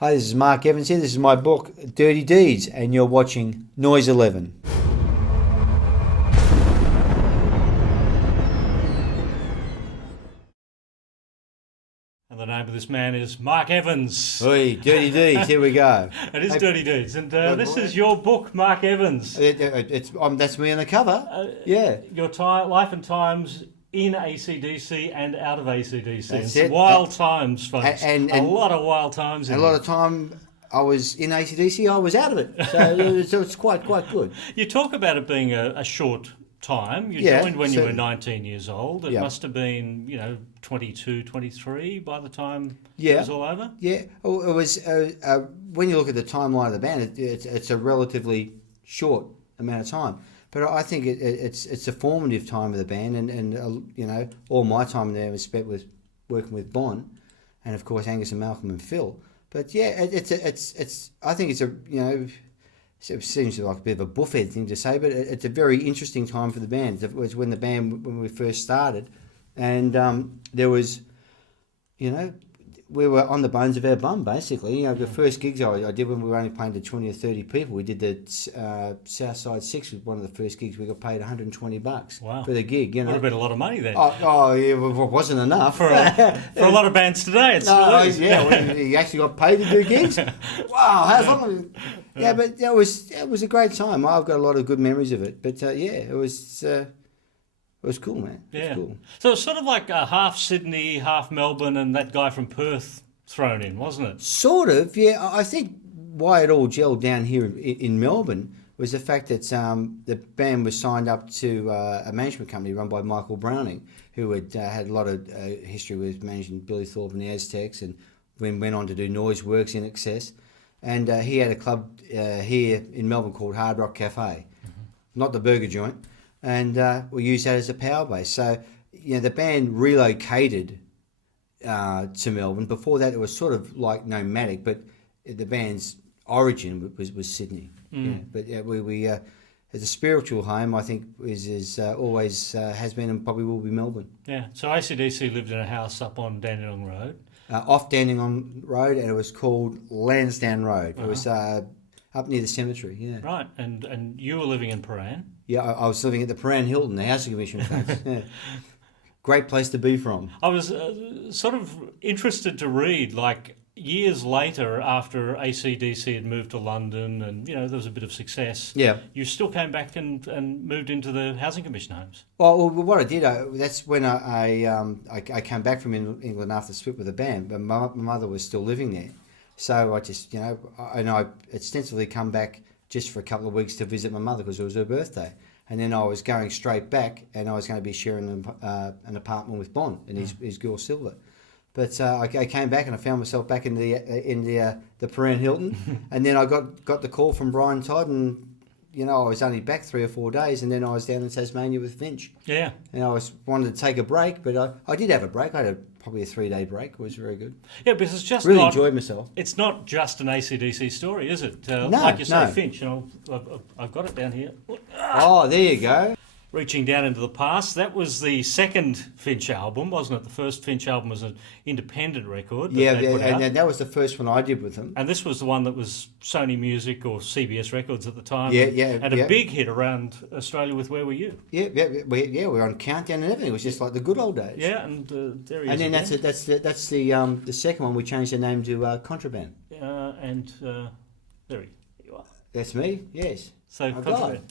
Hi, this is Mark Evans here. This is my book, Dirty Deeds, and you're watching Noise 11. And the name of this man is Mark Evans. Oi, Dirty Deeds, here we go. It is Dirty Deeds. And this is your book, Mark Evans. That's me on the cover. Yeah. Your life and times in ACDC and out of ACDC. That's and it. Wild times, folks. And a lot of wild times. A lot of time I was in ACDC, I was out of it. So it's quite good. You talk about it being a short time. You joined when you were 19 years old. It must have been, 22, 23 by the time it was all over? Yeah. It was, when you look at the timeline of the band, it's a relatively short amount of time. But I think it's a formative time of the band, and all my time there was spent with working with Bon, and of course Angus and Malcolm and Phil. But yeah, I think it seems like a bit of a buffhead thing to say, but it's a very interesting time for the band. It was when we first started, and there was, we were on the bones of our bum, basically. The first gigs I did when we were only playing to 20 or 30 people, we did the Southside Six, was one of the first gigs. We got paid $120 for the gig. Would have been a lot of money then. Oh yeah, well, it wasn't enough. For a lot of bands today, it's you actually got paid to do gigs. Wow, how's long? Yeah, but it was a great time. I've got a lot of good memories of it. But it was cool, man. Yeah. It was cool. So it's sort of like half Sydney, half Melbourne, and that guy from Perth thrown in, wasn't it? Sort of, yeah. I think why it all gelled down here in Melbourne was the fact that the band was signed up to a management company run by Michael Browning, who had a lot of history with managing Billy Thorpe and the Aztecs, and went on to do Noise Works in Excess. And he had a club here in Melbourne called Hard Rock Cafe, not the burger joint. And we used that as a power base. So, the band relocated to Melbourne. Before that, it was sort of like nomadic, but the band's origin was Sydney. But we as a spiritual home, I think, is always has been and probably will be Melbourne. Yeah. So ACDC lived in a house up on Dandenong Road. Off Dandenong Road, and it was called Lansdowne Road. It was up near the cemetery, yeah. Right, and you were living in Paran? Yeah, I was living at the Paran Hilton, the Housing Commission place. Yeah. Great place to be from. I was sort of interested to read, like, years later, after ACDC had moved to London and, there was a bit of success, you still came back and moved into the Housing Commission homes. Well, what I did, that's when I came back from England after the split with the band, but my mother was still living there. So I just, I extensively come back just for a couple of weeks to visit my mother because it was her birthday. And then I was going straight back, and I was going to be sharing an apartment with Bon and his girl Silver. But I came back and I found myself back in the Paran Hilton, and then I got the call from Brian Todd, and I was only back 3 or 4 days, and then I was down in Tasmania with Finch. Yeah. And I wanted to take a break, but I did have a break. I had probably a 3-day break. It was very good. Yeah, because it's just really enjoyed myself. It's not just an ACDC story, is it? No, like you say, Finch. I've got it down here. Oh, there you go. Reaching down into the past. That was the second Finch album, wasn't it? The first Finch album was an independent record. And that was the first one I did with them. And this was the one that was Sony Music or CBS Records at the time. And a big hit around Australia with Where Were You? We were on Countdown and everything. It was just like the good old days. Yeah, and there he is. And then that's the second one. We changed the name to Contraband. There you are. That's me. Yes. So Contraband.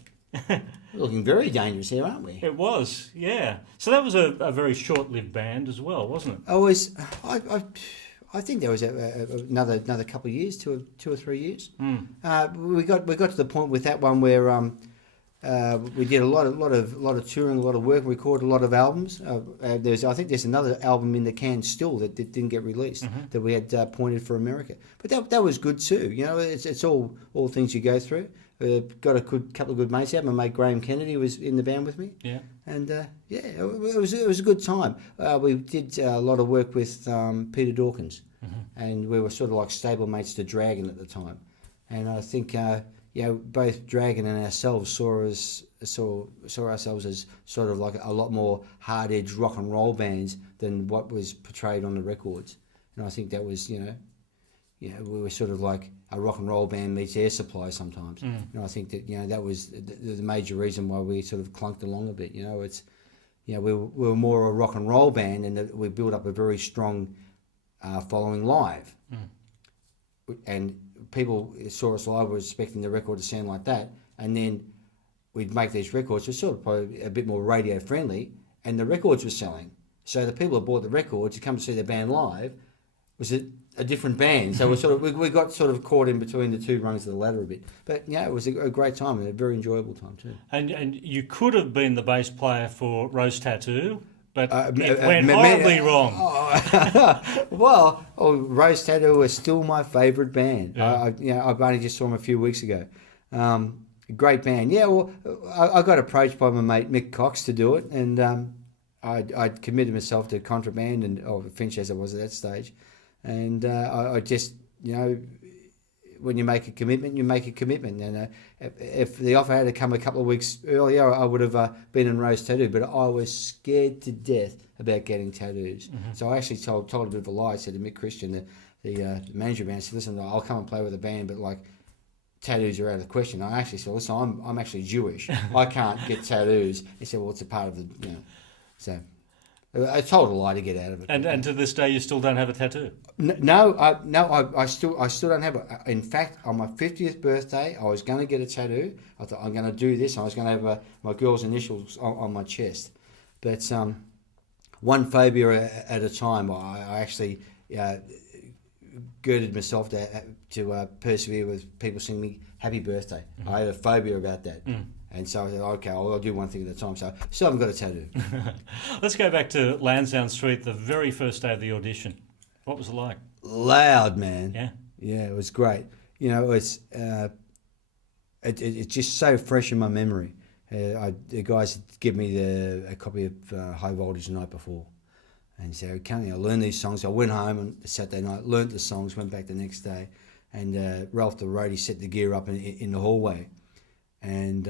We're looking very dangerous here, aren't we? It was, yeah. So that was a very short-lived band as well, wasn't it? I think there was another couple of years, 2 or 3 years. We got to the point with that one where we did a lot of touring, a lot of work, recorded a lot of albums. I think there's another album in the can still that didn't get released that we had pointed for America. But that was good too. It's all things you go through. Got a couple of good mates out. My mate Graham Kennedy was in the band with me. Yeah. And it was a good time. We did a lot of work with Peter Dawkins, and we were sort of like stable mates to Dragon at the time. And I think both Dragon and ourselves saw ourselves as sort of like a lot more hard-edged rock and roll bands than what was portrayed on the records. And I think that was we were sort of like a rock and roll band meets Air Supply sometimes. And I think that that was the major reason why we sort of clunked along a bit. It's we were more a rock and roll band, and we built up a very strong following live, and people saw us live, were expecting the record to sound like that, and then we'd make these records, which were sort of probably a bit more radio friendly, and the records were selling. So the people that bought the records to come to see the band live was a different band. So we got sort of caught in between the two rungs of the ladder a bit. But it was a great time and a very enjoyable time too. And you could have been the bass player for Rose Tattoo, but it went horribly wrong. Well, Rose Tattoo was still my favourite band. Yeah. I've only just saw them a few weeks ago. Great band. Yeah, well, I got approached by my mate Mick Cox to do it, and I'd committed myself to contraband and Finch as I was at that stage. And I just, when you make a commitment, you make a commitment. And if the offer had come a couple of weeks earlier, I would have been in Rose Tattoo. But I was scared to death about getting tattoos. So I actually told a bit of a lie. I said to Mick Kristen, the manager of the band, I said, listen, I'll come and play with the band, but like tattoos are out of the question. I actually said, listen, I'm actually Jewish. I can't get tattoos. He said, well, it's a part of the, So I told a lie to get out of it. And to this day, you still don't have a tattoo? No, I still don't have it. In fact, on my 50th birthday, I was going to get a tattoo. I thought, I'm going to do this. I was going to have my girl's initials on my chest. But one phobia at a time, I actually girded myself to persevere with people singing me happy birthday. I had a phobia about that. And so I said, okay, I'll do one thing at a time. So I still haven't got a tattoo. Let's go back to Lansdowne Street, the very first day of the audition. What was it like? Loud, man. Yeah? Yeah, it was great. It's just so fresh in my memory. The guys give me a copy of High Voltage the night before. And so I learned these songs. I went home on Saturday night, learnt the songs, went back the next day. And Ralph the roadie set the gear up in the hallway. And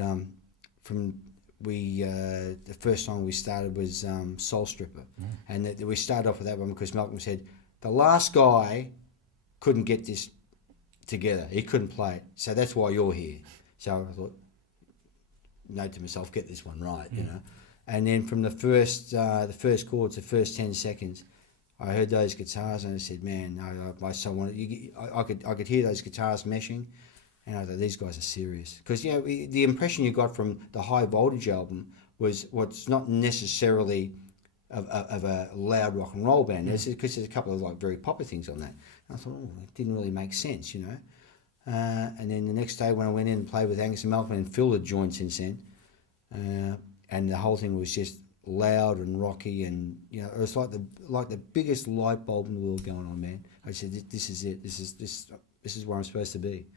the first song we started was Soul Stripper. And we started off with that one because Malcolm said, the last guy couldn't get this together. He couldn't play it. So that's why you're here. So I thought, note to myself, get this one right, And then from the first chords, the first 10 seconds, I heard those guitars and I said, man, I could hear those guitars meshing. And I thought, these guys are serious. Because, the impression you got from the High Voltage album was what's not necessarily of a loud rock and roll band. Because there's a couple of very poppy things on that. And I thought, it didn't really make sense, And then the next day when I went in and played with Angus and Malcolm and Phil had joined since then, and the whole thing was just loud and rocky, and it was like the biggest light bulb in the world going on, man. I said, this is it. This is where I'm supposed to be.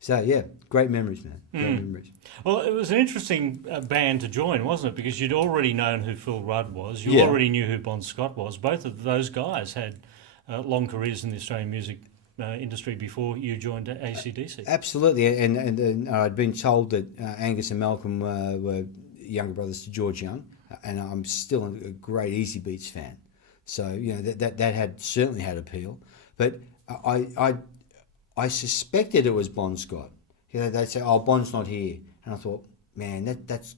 So, yeah, great memories, man. Great memories. Well, it was an interesting band to join, wasn't it? Because you'd already known who Phil Rudd was. You already knew who Bon Scott was. Both of those guys had long careers in the Australian music industry before you joined AC/DC. Absolutely. And I'd been told that Angus and Malcolm were younger brothers to George Young. And I'm still a great Easy Beats fan. So, that had certainly had appeal. But I suspected it was Bon Scott. They'd say, oh, Bon's not here. And I thought, man, that's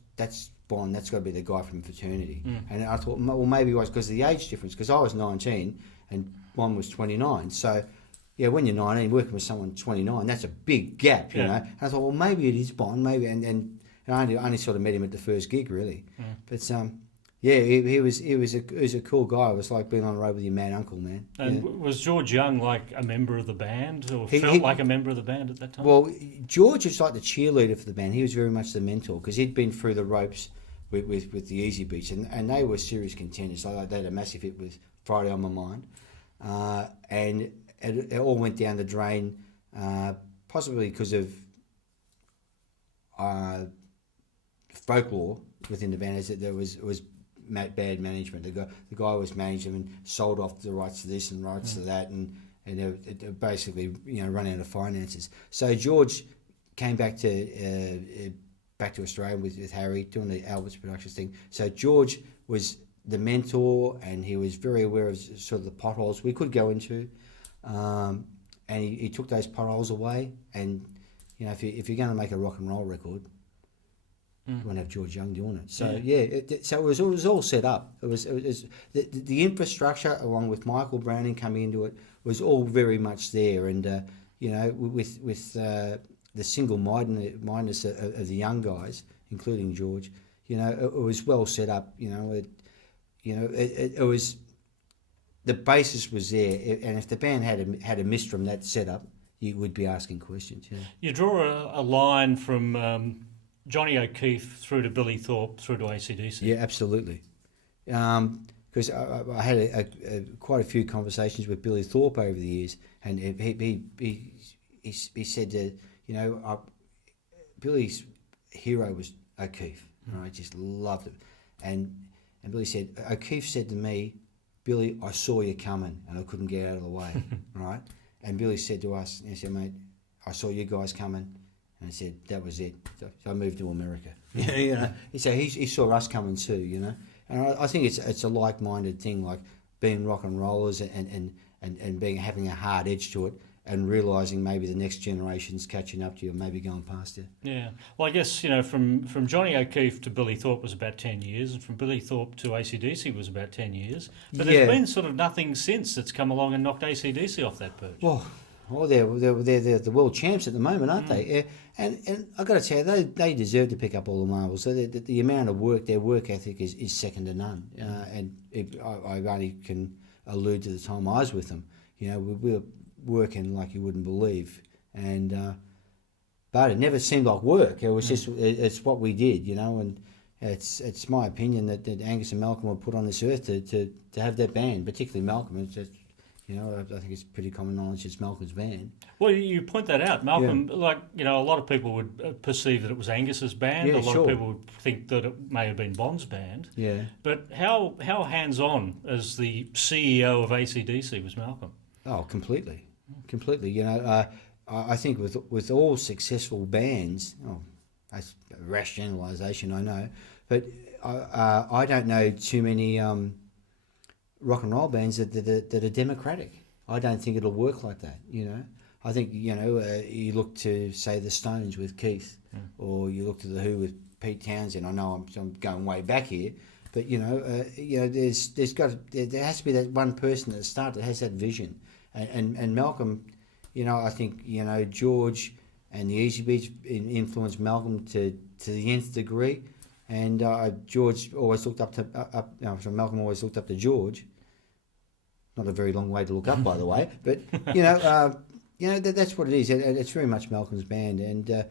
Bon. That's got to be the guy from Fraternity. And I thought, well, maybe it was because of the age difference, because I was 19 and Bon was 29. So, when you're 19, working with someone 29, that's a big gap, you know. And I thought, well, maybe it is Bon, maybe. And I only sort of met him at the first gig, really. But, he was a cool guy. It was like being on the road with your mad uncle, man. And was George Young like a member of the band, or felt like a member of the band at that time? Well, George was like the cheerleader for the band. He was very much the mentor because he'd been through the ropes with the Easy Beats, and they were serious contenders. They had a massive hit with Friday on My Mind, and it all went down the drain, possibly because of folklore within the band. As there was bad management. The guy was managing them and sold off the rights to this and rights to that, and it basically run out of finances. So George came back to Australia with Harry doing the Albert's Productions thing. So George was the mentor, and he was very aware of sort of the potholes we could go into, and he took those potholes away. And you know, if you're going to make a rock and roll record, you want to have George Young doing it. So so it was all set up. It was the infrastructure, along with Michael Browning coming into it, was all very much there. And you know, with the single-mindedness of the young guys, including George, you know, it was well set up. You know, it was, the basis was there, and if the band had a missed from that setup, you would be asking questions. Yeah. You draw a line from Johnny O'Keefe through to Billy Thorpe through to AC/DC. Yeah, absolutely. Because I had quite a few conversations with Billy Thorpe over the years, and he said that, you know, Billy's hero was O'Keefe. And I just loved it. And Billy said, O'Keefe said to me, Billy, I saw you coming and I couldn't get out of the way, right? And Billy said to us, he said, mate, I saw you guys coming. And I said, that was it. So I moved to America. You know, he said he saw us coming too, you know. And I think it's a like-minded thing, like being rock and rollers and having a hard edge to it, and realising maybe the next generation's catching up to you, or maybe going past you. Yeah. Well, I guess, you know, from Johnny O'Keefe to Billy Thorpe was about 10 years, and from Billy Thorpe to AC/DC was about 10 years. But there's been sort of nothing since that's come along and knocked AC/DC off that perch. Well, they're the world champs at the moment, aren't they? Yeah. And I've got to tell you, they deserve to pick up all the marbles. So the amount of work, their work ethic is second to none. I only can allude to the time I was with them. You know, we were working like you wouldn't believe, and but it never seemed like work. It was just it's what we did, you know. And it's my opinion that Angus and Malcolm were put on this earth to have that band, particularly Malcolm. It's just, you know, I think it's pretty common knowledge it's Malcolm's band. Well, you point that out. Malcolm, like, you know, a lot of people would perceive that it was Angus's band. Yeah, a lot of people would think that it may have been Bond's band. Yeah. But how hands-on as the CEO of AC/DC was Malcolm? Oh, completely. You know, I think with all successful bands, that's a rash generalisation, I know, but I don't know too many rock and roll bands that are democratic. I don't think it'll work like that, you know. I think, you know, you look to, say, the Stones with Keith, or you look to the Who with Pete Townsend. I know I'm going way back here, but you know, there has to be that one person at the start that has that vision. And Malcolm, you know, I think, you know, George and the Easy Beats influenced Malcolm to the nth degree, and George always looked up to Malcolm always looked up to George. Not a very long way to look up, by the way, but you know, that's what it is. It's very much Malcolm's band, and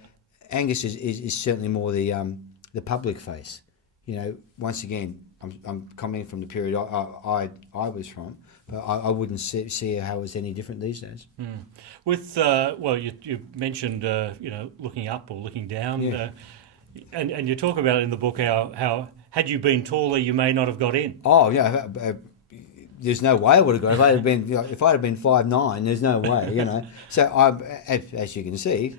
Angus is certainly more the public face. You know, once again, I'm commenting from the period I was from. But I wouldn't see how it was any different these days. With well, you mentioned you know, looking up or looking down, and you talk about it in the book how had you been taller you may not have got in. Oh yeah, there's no way I would have got. If I'd have been 5'9", there's no way, you know. So as you can see,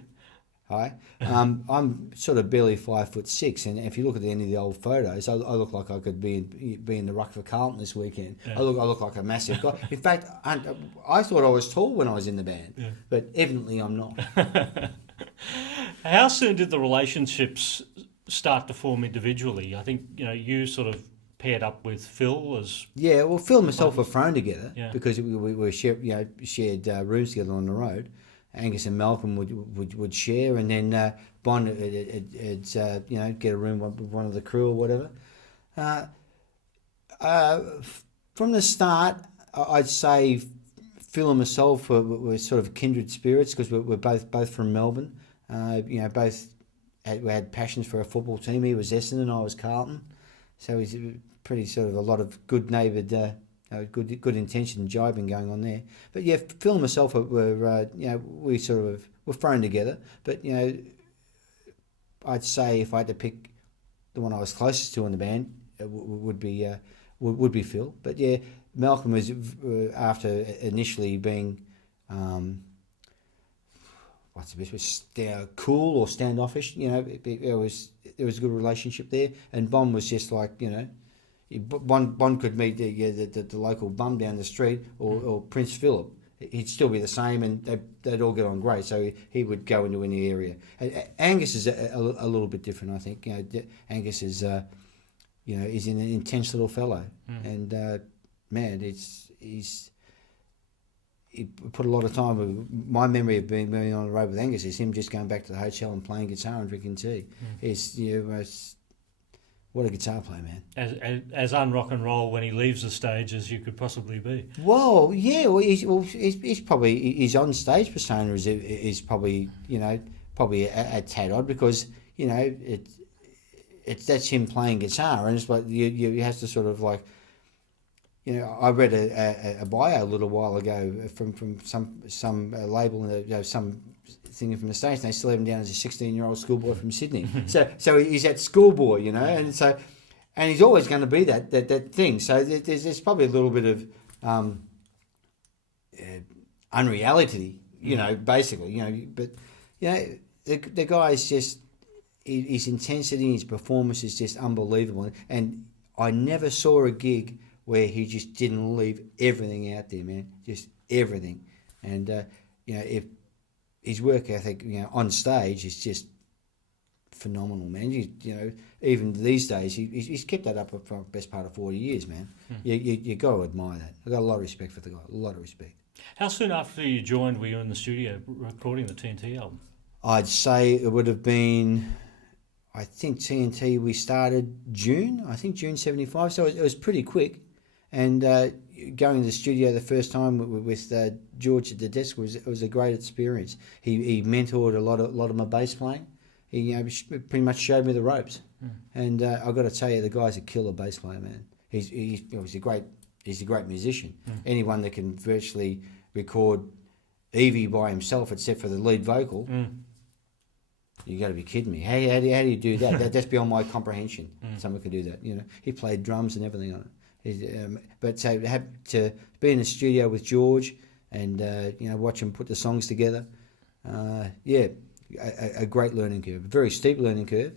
I'm sort of barely 5'6", and if you look at any of the old photos, I look like I could be in the ruck for Carlton this weekend. Yeah. I look like a massive guy. In fact, I thought I was tall when I was in the band, but evidently I'm not. How soon did the relationships start to form individually? I think, you know, you sort of paired up with Phil as... Yeah, well, Phil and myself were thrown together because we shared rooms together on the road. Angus and Malcolm would share, and then Bond would you know, get a room with one of the crew or whatever. From the start, I'd say Phil and myself were sort of kindred spirits because we're both from Melbourne. You know, both had passions for a football team. He was Essendon, I was Carlton, so he's pretty sort of a lot of good-neighboured. Good intention jibing going on there, but yeah, Phil and myself were you know, we sort of were thrown together. But you know, I'd say if I had to pick the one I was closest to in the band, would be Phil. But yeah, Malcolm was after initially being what's the best way, cool or standoffish. You know, there was a good relationship there, and Bond was just like, you know. Bond could meet the local bum down the street or Prince Philip, he'd still be the same, and they'd all get on great. So he would go into any area. Angus is a little bit different, I think. Angus is, he's an intense little fellow, and man, he put a lot of time. My memory of being on the road with Angus is him just going back to the hotel and playing guitar and drinking tea. He's what a guitar player, man! As un-rock and roll when he leaves the stage as you could possibly be. Well, yeah. He's probably his on-stage persona is probably a tad odd because that's him playing guitar, and it's like you have to sort of like. I read a bio a little while ago from some label, some thing from the States, and they still have him down as a 16-year-old schoolboy from Sydney. so he's that schoolboy, and he's always going to be that thing. So there's probably a little bit of unreality, basically, but the guy is just his intensity, his performance is just unbelievable, and I never saw a gig where he just didn't leave everything out there, man, just everything. And, if his work ethic, on stage is just phenomenal, man. Even these days, he's kept that up for the best part of 40 years, man. You got to admire that. I've got a lot of respect for the guy, a lot of respect. How soon after you joined were you in the studio recording the T.N.T. album? I'd say it would have been... I think T.N.T. we started June 75, so it was pretty quick. And going to the studio the first time with George at the desk was a great experience. He mentored a lot of my bass playing. He pretty much showed me the ropes. And I've got to tell you, the guy's a killer bass player, man. He's a great musician. Anyone that can virtually record Evie by himself, except for the lead vocal. You got to be kidding me. How do you do that? That's beyond my comprehension. Someone could do that. He played drums and everything on it. But to be in the studio with George and watch him put the songs together, a great learning curve, a very steep learning curve,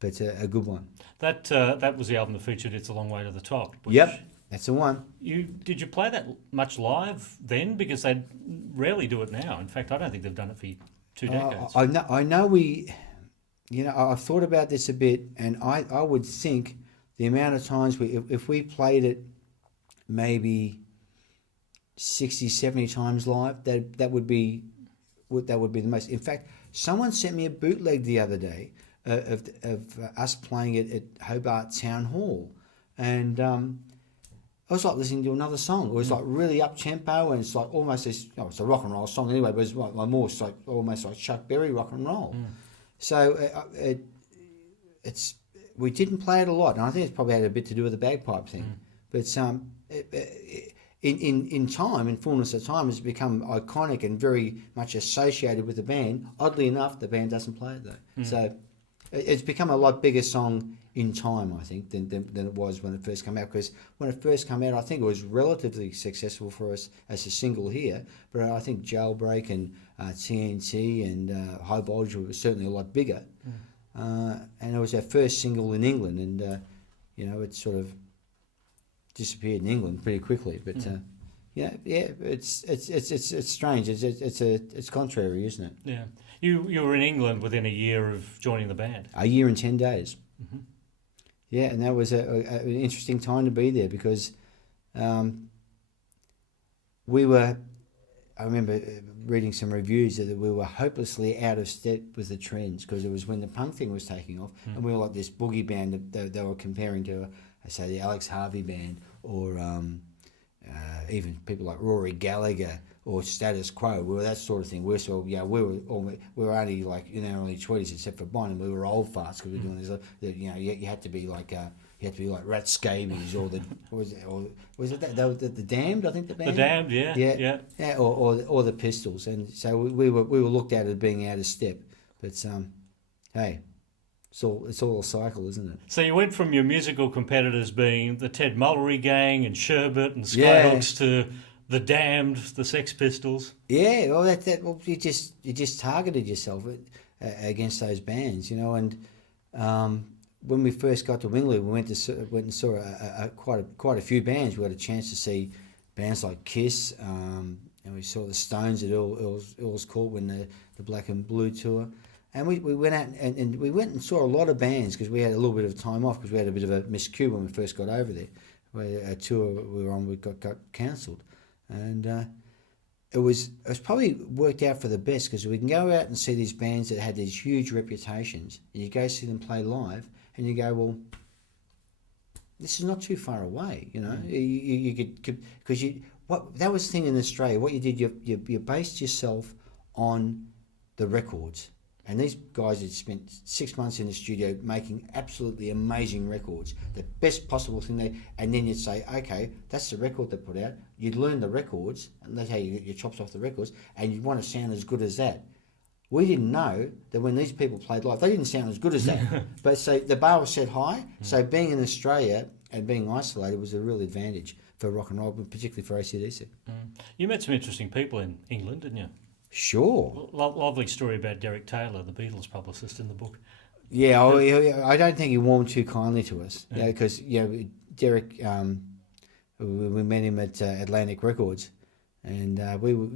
but a good one. That was the album that featured "It's a Long Way to the Top." Yep, that's the one. Did you play that much live then? Because they rarely do it now. In fact, I don't think they've done it for 2 decades. I know we, I've thought about this a bit, and I would think. The amount of times if we played it maybe 60, 70 times live, that would be the most. In fact, someone sent me a bootleg the other day of us playing it at Hobart Town Hall, and I was like listening to another song. It was like really up tempo, and it's like almost this. It's a rock and roll song anyway, but it's like more like almost like Chuck Berry rock and roll. So it's. We didn't play it a lot, and I think it's probably had a bit to do with the bagpipe thing. But in time, in fullness of time, it's become iconic and very much associated with the band. Oddly enough, the band doesn't play it though. So it's become a lot bigger song in time, I think, than it was when it first came out. Because when it first came out, I think it was relatively successful for us as a single here. But I think Jailbreak and T.N.T. and High Voltage were certainly a lot bigger. And it was our first single in England, and it sort of disappeared in England pretty quickly. But it's strange. It's contrary, isn't it? Yeah, you were in England within a year of joining the band. A year and 10 days. Yeah, and that was an interesting time to be there because we were. I remember reading some reviews that we were hopelessly out of step with the trends because it was when the punk thing was taking off, and we were like this boogie band that they were comparing to, say, the Alex Harvey band or even people like Rory Gallagher or Status Quo. We were that sort of thing. We were only like in our early 20s except for Bon, and we were old farts because we were doing this. You had to be like. You had to be like Rat Scabies or was it the Damned? I think the band. The Damned, yeah. Or the Pistols, and so we were looked at as being out of step. But hey, it's all a cycle, isn't it? So you went from your musical competitors being the Ted Mullery Gang and Sherbet and Skyhooks to the Damned, the Sex Pistols. Yeah, well you just targeted yourself against those bands, and. When we first got to Wingley, we went and saw quite a few bands. We got a chance to see bands like Kiss, and we saw the Stones at Earls Court when the Black and Blue tour. And we went out and we went and saw a lot of bands because we had a little bit of time off because we had a bit of a miscue when we first got over there. Where a tour we were on got cancelled, and it was probably worked out for the best because we can go out and see these bands that had these huge reputations, and you go see them play live, and you go, well, this is not too far away, you know. You could because that was the thing in Australia. What you did, you based yourself on the records. And these guys had spent 6 months in the studio making absolutely amazing records, the best possible thing and then you'd say, okay, that's the record they put out. You'd learn the records, and that's how you get your chops off the records, and you'd want to sound as good as that. We didn't know that when these people played live, they didn't sound as good as that. But so the bar was set high, so being in Australia and being isolated was a real advantage for rock and roll, particularly for AC/DC. You met some interesting people in England, didn't you? Sure. Lovely story about Derek Taylor, the Beatles publicist in the book. Yeah, I don't think he warmed too kindly to us because Derek, we met him at Atlantic Records, and we were,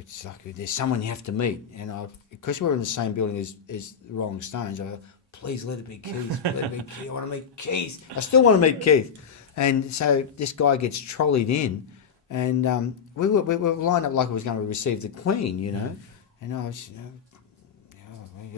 it's like there's someone you have to meet, and because we were in the same building as the Rolling Stones, I thought, please let it be Keith, let it be Keith. I want to meet Keith. I still want to meet Keith, and so this guy gets trolleyed in. And we were lined up like it was going to receive the Queen, and I was,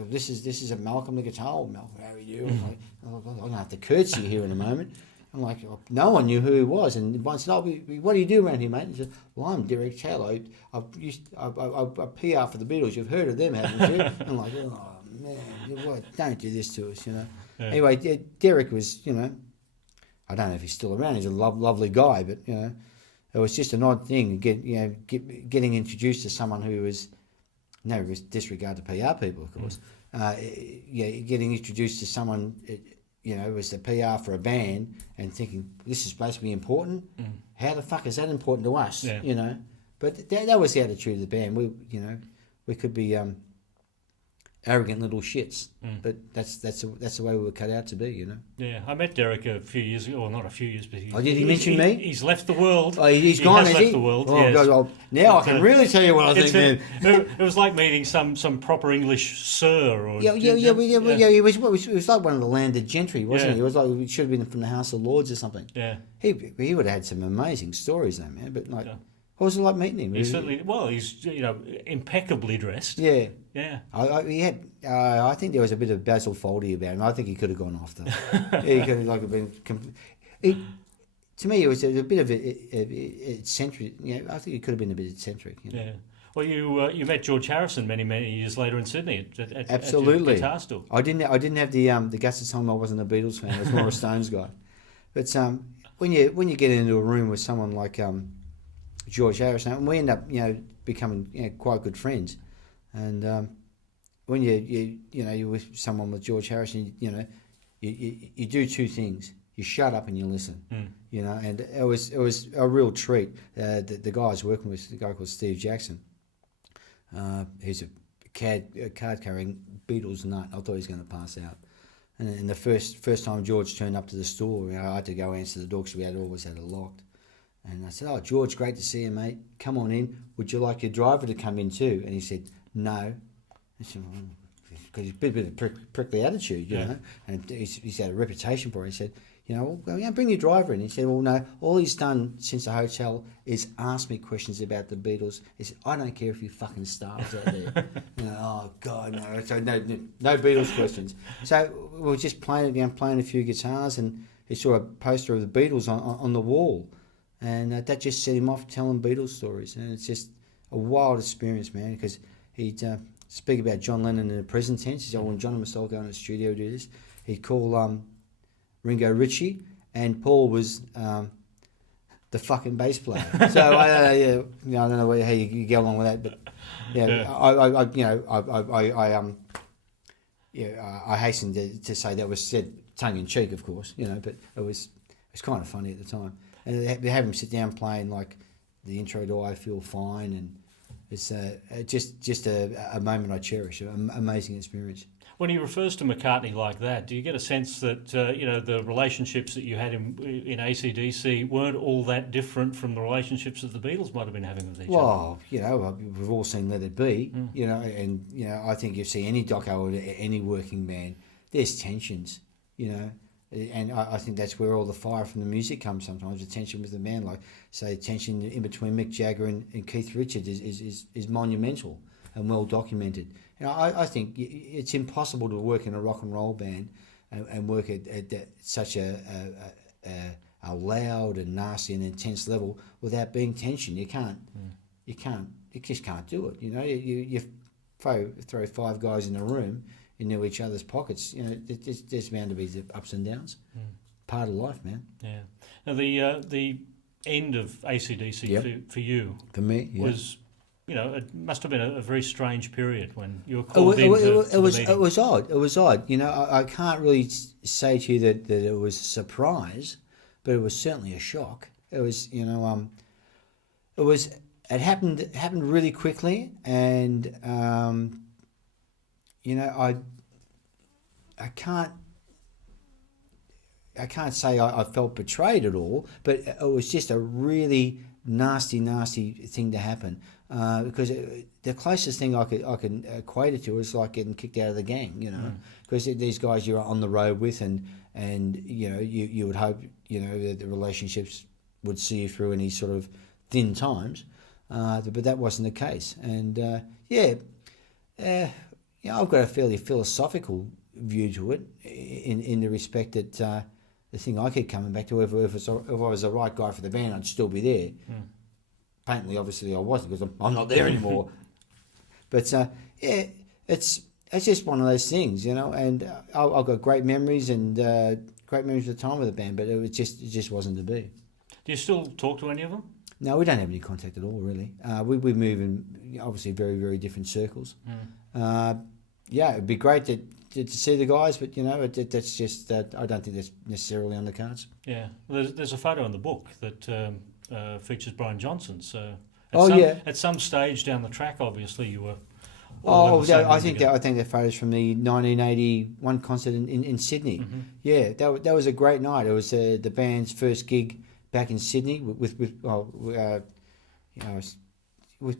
this is a Malcolm the guitar. Oh, Malcolm, how are you? I'm like, I'm going to have to curtsy here in a moment. I'm like, no one knew who he was. And one said, what do you do around here, mate? He said, well, I'm Derek Taylor. I PR for the Beatles. You've heard of them, haven't you? I'm like, oh, man, don't do this to us, Yeah. Anyway, Derek was, I don't know if he's still around. He's a lovely guy, but, it was just an odd thing, getting introduced to someone who was, no disregard to PR people, of course, getting introduced to someone, who was the PR for a band and thinking, this is supposed to be important? How the fuck is that important to us? Yeah. But that was the attitude of the band. We could be arrogant little shits, but that's the way we were cut out to be, Yeah, I met Derek a few years ago, or not a few years, but did he mention me? He's left the world. Oh, he's gone, has has left he? the world. Oh, yes. God, now I can really tell you what I think, man. It was like meeting some proper English sir. Or, yeah. He was like one of the landed gentry, wasn't he? It was like he should have been from the House of Lords or something. Yeah, he would have had some amazing stories, though, man. But what was it like meeting him? He's impeccably dressed. Yeah. Yeah. I think there was a bit of Basil Fawlty about him. I think he could have gone off though. He could have been. To me, it was a bit of eccentric. I think he could have been a bit eccentric. Yeah. Well, you met George Harrison many years later in Sydney at absolutely at your guitar store. I didn't have the guts to tell him I wasn't a Beatles fan. I was more a Stones guy. But when you get into a room with someone like George Harrison, and we end up becoming quite good friends, and when you're with someone with George Harrison, you do two things: you shut up and you listen. And it was a real treat. The guy I was working with, the guy called Steve Jackson, he's a card carrying Beatles nut. I thought he was going to pass out. And the first time George turned up to the store, I had to go answer the door because we always had it locked. And I said, "Oh, George, great to see you, mate. Come on in. Would you like your driver to come in too?" And he said, "No." I said, because he's a bit of a prickly attitude, you know, and he's had a reputation for it. He said, bring your driver in. He said, well, no, all he's done since the hotel is ask me questions about the Beatles. He said, I don't care if you fucking starved out there. Oh, God, no. So no Beatles questions. So we were just playing a few guitars, and he saw a poster of the Beatles on the wall. And that just set him off telling Beatles stories. And it's just a wild experience, man, because he'd speak about John Lennon in the present tense. He said, when John and myself go in the studio to do this, he'd call Ringo Ritchie, and Paul was the fucking bass player. So I don't know how you get along with that, but I hasten to say that was said tongue in cheek, of course, but it was kind of funny at the time. And they have him sit down playing like the intro to I Feel Fine, and it's just a moment I cherish. An amazing experience. When he refers to McCartney like that, do you get a sense that the relationships that you had in AC/DC weren't all that different from the relationships that the Beatles might have been having with each other? Well, we've all seen Let It Be, and I think you see any doco or any working band, there's tensions, and I think that's where all the fire from the music comes sometimes, the tension with the band. Like, say, tension in between Mick Jagger and Keith Richards is monumental and well documented. I think it's impossible to work in a rock and roll band and work at such a loud and nasty and intense level without being tension. You just can't do it. You throw five guys in a room into each other's pockets. There's bound to be ups and downs. Part of life, man. Yeah. Now the end of AC/DC for you, for me, was. It must have been a very strange period when you were called into the meeting. It was odd. It was odd. I can't really say to you that it was a surprise, but it was certainly a shock. It was, it happened really quickly, and I can't say I felt betrayed at all, but it was just a really nasty thing to happen. Because the closest thing I can equate it to is like getting kicked out of the gang, because these guys you're on the road with, and you would hope that the relationships would see you through any sort of thin times, but that wasn't the case. And I've got a fairly philosophical view to it, in the respect that the thing I keep coming back to, if I was the right guy for the band, I'd still be there. Patently, obviously, I wasn't, because I'm not there anymore. But it's just one of those things, And I've got great memories of the time with the band, but it just wasn't to be. Do you still talk to any of them? No, we don't have any contact at all, really. We move in obviously very, very different circles. It'd be great to see the guys, but that's just I don't think that's necessarily on the cards. Yeah, there's a photo in the book that. Features Brian Johnson. So at some stage down the track, obviously you were. I think that photos from the 1981 concert in Sydney. Mm-hmm. Yeah, that was a great night. It was the band's first gig back in Sydney with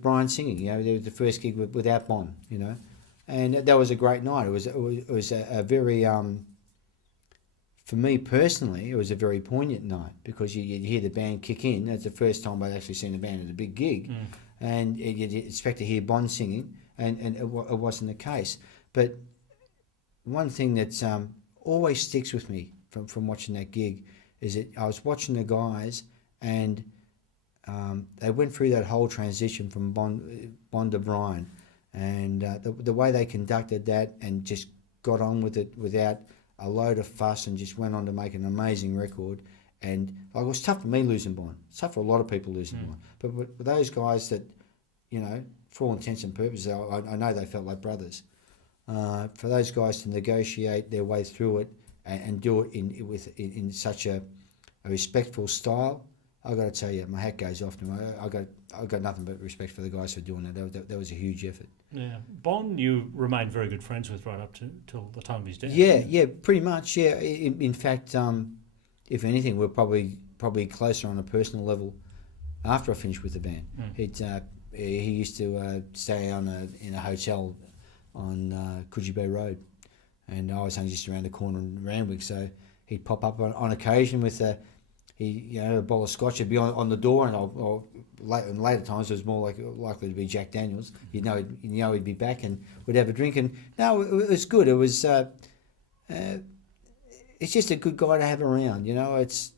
Brian singing. It was the first gig without Bon. And that was a great night. It was a very for me personally, it was a very poignant night, because you'd hear the band kick in. That's the first time I'd actually seen the band at a big gig, and you'd expect to hear Bon singing, and it wasn't the case. But one thing that always sticks with me from watching that gig is that I was watching the guys, and they went through that whole transition from Bon to Brian, and the way they conducted that and just got on with it without a load of fuss, and just went on to make an amazing record. And it was tough for me losing Bon. It's tough for a lot of people losing Bon. But with those guys that, for all intents and purposes, I know they felt like brothers. For those guys to negotiate their way through it and do it in such a respectful style, I got to tell you, my hat goes off to them. I got nothing but respect for the guys for doing that. That was a huge effort. Yeah, Bon, you remained very good friends with right up till the time of his death. Yeah, pretty much. Yeah, in fact, if anything, we're probably closer on a personal level after I finished with the band. He used to stay in a hotel on Coogee Bay Road, and I was only just around the corner in Randwick, so he'd pop up on occasion with a bottle of scotch would be on the door, and in later times it was more likely to be Jack Daniels. He'd he'd be back, and we'd have a drink. And no, it was good. It was it's just a good guy to have around. It's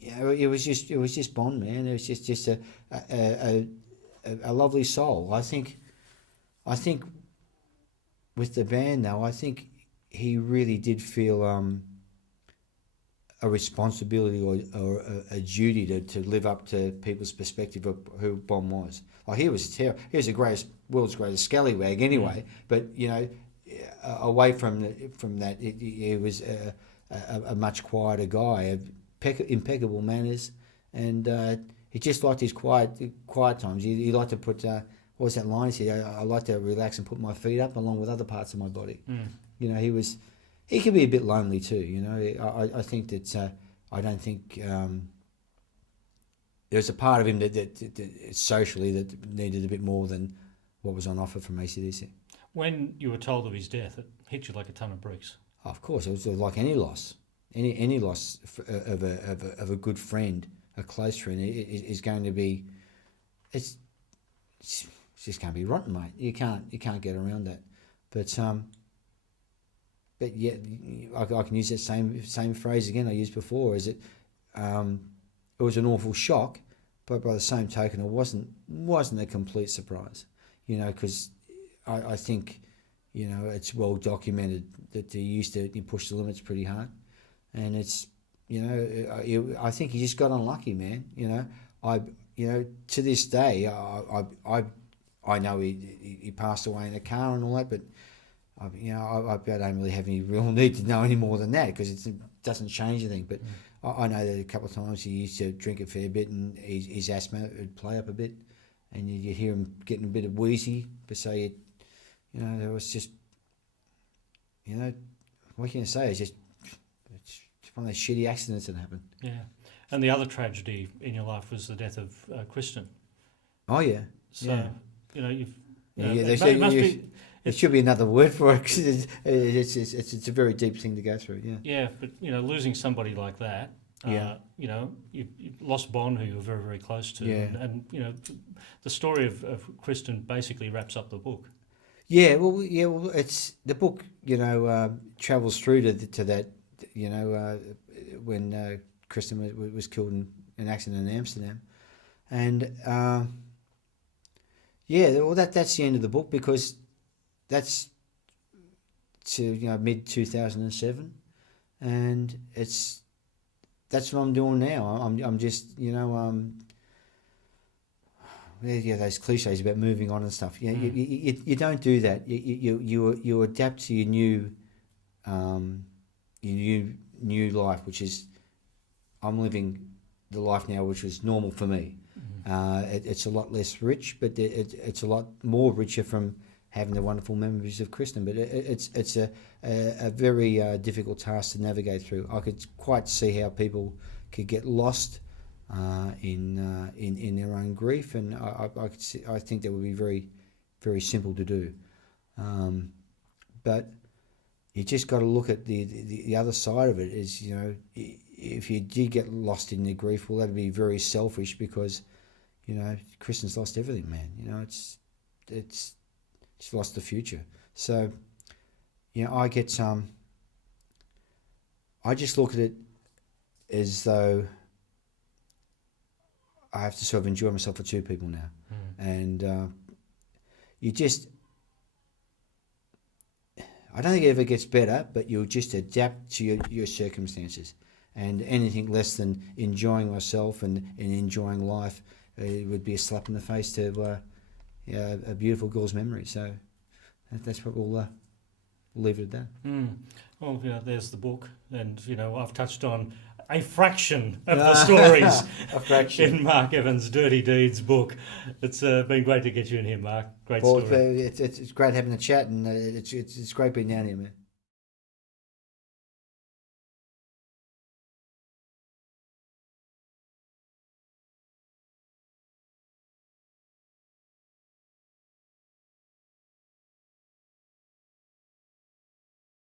it was just Bon, man. It was just a lovely soul. I think with the band though, I think he really did feel a responsibility or a duty to live up to people's perspective of who Bon was. Like, he was terrible. He was the world's greatest scallywag anyway. But away from that, he was a much quieter guy, impeccable manners, and he just liked his quiet times. He liked to put what was that line? He said, I like to relax and put my feet up along with other parts of my body. You know, he can be a bit lonely too. You know, I think that I don't think there's a part of him that socially that needed a bit more than what was on offer from AC/DC. When you were told of his death, it hit you like a ton of bricks. Oh, of course, it was like any loss. Any loss of a good friend, a close friend, is going to be. It's just going to be rotten, mate. You can't get around that. But yeah, I can use that same phrase again I used before. Is it? It was an awful shock, but by the same token, it wasn't a complete surprise. You know, because I think, you know, it's well documented that he pushed the limits pretty hard, and it's, you know, I think he just got unlucky, man. You know, to this day, I know he passed away in a car and all that, but you know, I don't really have any real need to know any more than that because it doesn't change anything. But I know that a couple of times he used to drink a fair bit, and his asthma would play up a bit, and you hear him getting a bit of wheezy. But so you know, there was just, you know, what can you say? It's one of those shitty accidents that happened. Yeah, and the other tragedy in your life was the death of Kristen. Oh yeah. So yeah. You know you've. It should be another word for it because it's a very deep thing to go through. Yeah. Yeah, but you know, losing somebody like that. You know, you lost Bon, who you were very, very close to. Yeah. And you know, the story of Kristen basically wraps up the book. Yeah. Well, it's the book. You know, travels through to that. You know, when Kristen was killed in an accident in Amsterdam, and yeah, well, that's the end of the book because that's to, you know, mid 2007, and that's what I'm doing now. I'm just, you know, yeah, those cliches about moving on and stuff. Yeah, you don't do that. You adapt to your new life, which is I'm living the life now, which was normal for me. It's a lot less rich, but it's a lot more richer from having the wonderful memories of Kristen. But it's a very difficult task to navigate through. I could quite see how people could get lost in their own grief, and I think that would be very, very simple to do. But you just got to look at the other side of it. Is, you know, if you did get lost in the grief, well, that'd be very selfish because, you know, Kristen's lost everything, man. You know, it's she's lost the future. So, you know, I just look at it as though I have to sort of enjoy myself for two people now. And I don't think it ever gets better, but you'll just adapt to your circumstances. And anything less than enjoying myself and enjoying life, it would be a slap in the face to a beautiful girl's memory. So that's what we'll leave it at that. Well, you know, there's the book, and you know, I've touched on a fraction of the stories in Mark Evans' Dirty Deeds book. It's been great to get you in here, Mark. Great story. It's great having a chat, and it's great being down here, man.